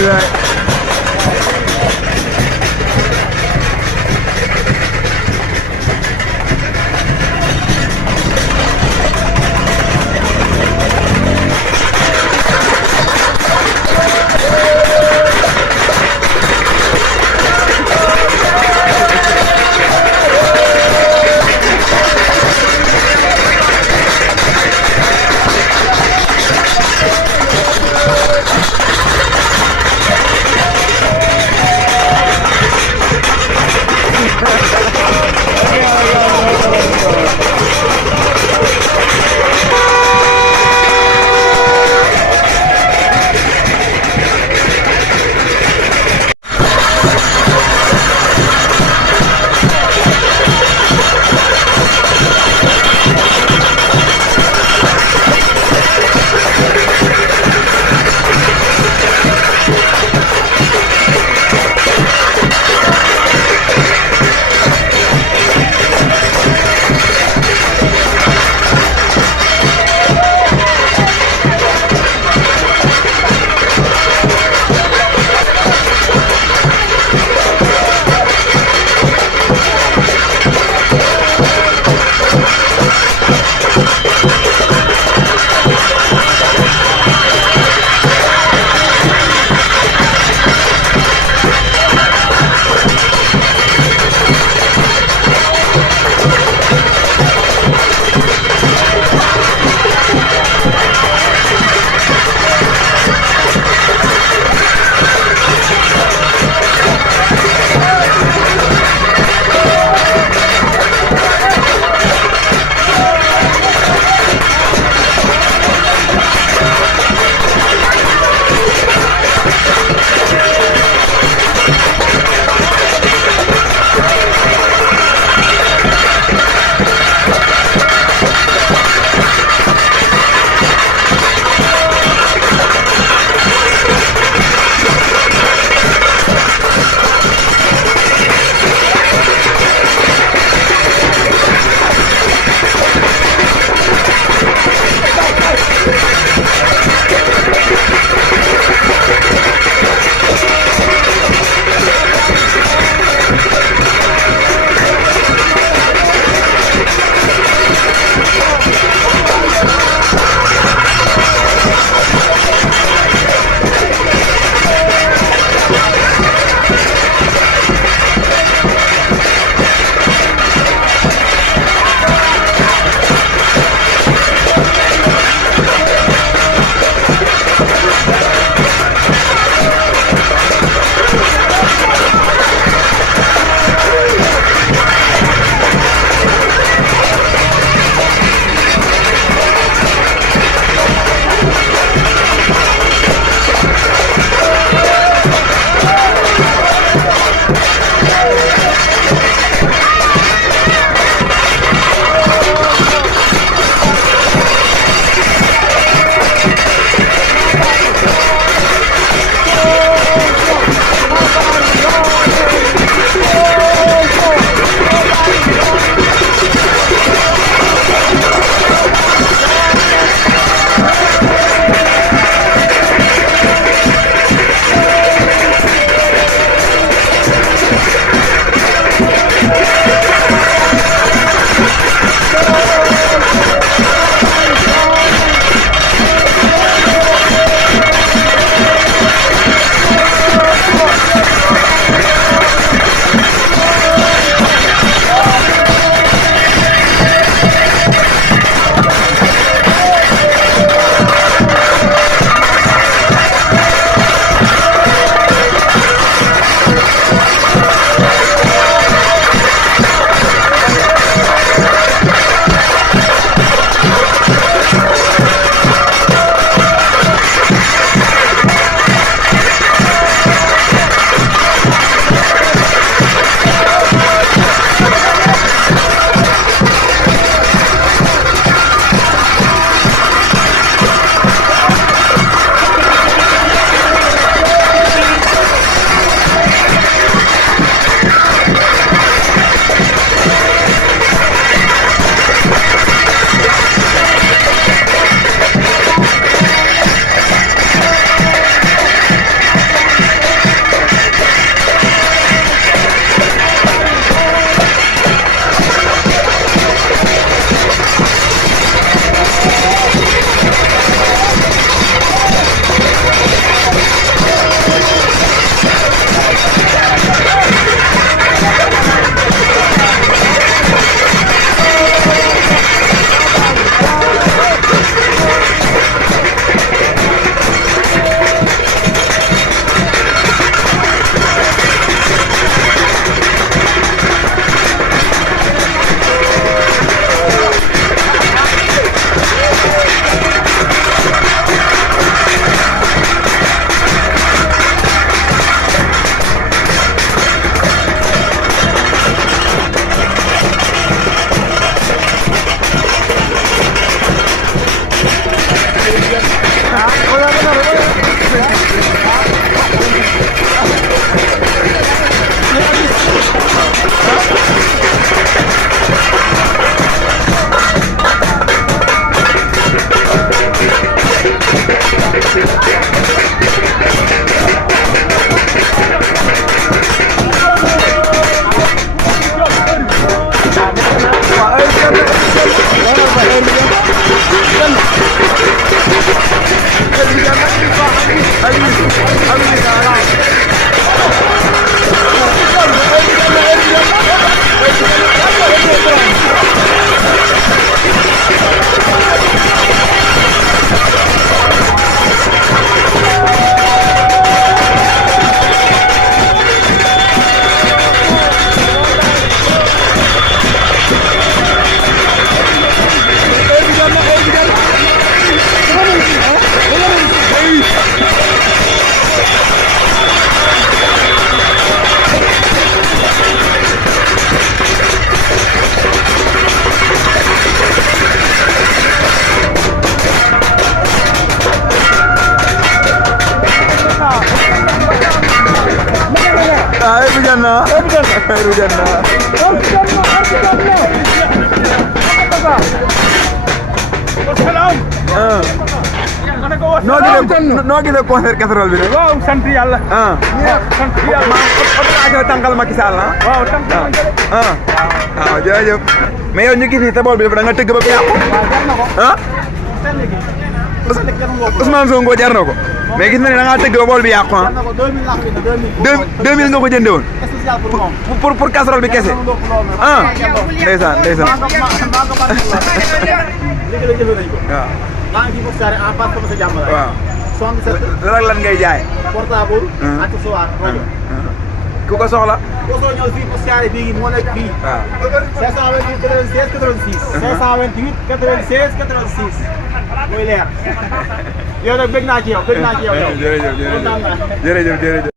Ouais. khairu janna. noo gisee concert casserole bi de. waaw sant yàlla. sant yàlla. opération tankhal Macky Sall ah. waaw tankhal. waaw jërëjëf. mais yow ñu gis ni sa bool bi dafa da nga tëgg ba mu yàqu. ah. Ousmane Sonko jar na ko. mais gis na ne da ngaa tëgg ba bool bi yàqu ah. 2000 nga ko jëndee woon. pour casserole bi kese. ah ndeysaan ndeysaan. waaw. maa ngi ci poste en face comme sa jàmm la. waaw. 77. lan ngay jaay. portable. accessoire rajo. ku ko soxla. ku ko soxla ñëw fii poste bii moo nekk fii. waaw. 528 96 86. 528 96 86. muy leer. yow nag bëgg naa ci yow bëgg naa ci yow. jërëjëf jërëjëf jërëjëf.